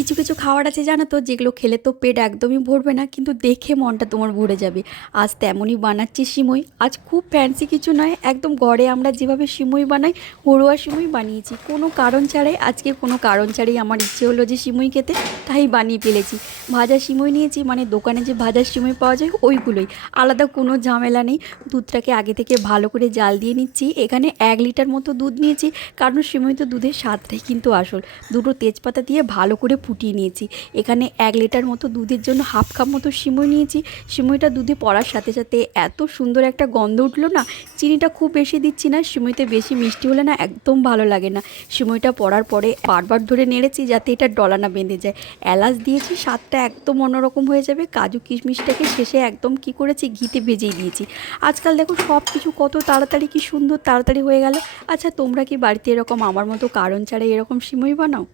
কিছু কিছু খাবার আছে জানো তো, যেগুলো খেলে তো পেট একদমই ভরবে না, কিন্তু দেখে মনটা তোমার ভরে যাবে। আজ তেমনই বানাচ্ছি সিমই। আজ খুব ফ্যান্সি কিছু নয়, একদম ঘরে আমরা যেভাবে সিমই বানাই ঘরোয়া সিমই বানিয়েছি, কোনো কারণ ছাড়াই। আজকে কোনো কারণ ছাড়াই আমার ইচ্ছে হলো যে সিমই খেতে, তাই বানিয়ে ফেলেছি। ভাজা সিমই নিয়েছি, মানে দোকানে যে ভাজা সিমই পাওয়া যায় ওইগুলোই, আলাদা কোনো ঝামেলা নেই। দুধটাকে আগে থেকে ভালো করে জাল দিয়ে নিচ্ছি। এখানে 1 লিটার মতো দুধ নিয়েছি, কারণ সিমই তো দুধের স্বাদটাই কিন্তু আসল। দুটো তেজপাতা দিয়ে ভালো করে ফুটিয়ে নিয়েছি। এখানে 1 লিটার মতো দুধের জন্য হাফ কাপ মতো সিমই নিয়েছি। সিমইটা দুধে পড়ার সাথে সাথে এত সুন্দর একটা গন্ধ উঠলো না। চিনিটা খুব বেশি দিচ্ছি না, সিমইতে বেশি মিষ্টি হলে না একদম ভালো লাগে না। সিমইটা পড়ার পরে বারবার ধরে নেড়েছি যাতে এটা ডলা না বেঁধে যায়। এলাচ দিয়েছি, স্বাদটা একদম অন্যরকম হয়ে যাবে। কাজু কিশমিশটাকে শেষে একদম কি করেছি, ঘিতে ভেজেই দিয়েছি। আজকাল দেখো সব কিছু কত তাড়াতাড়ি, কি সুন্দর তাড়াতাড়ি হয়ে গেল। আচ্ছা তোমরা কি বাড়িতে এরকম আমার মতো কারণ ছাড়া এরকম সিমই বানাও?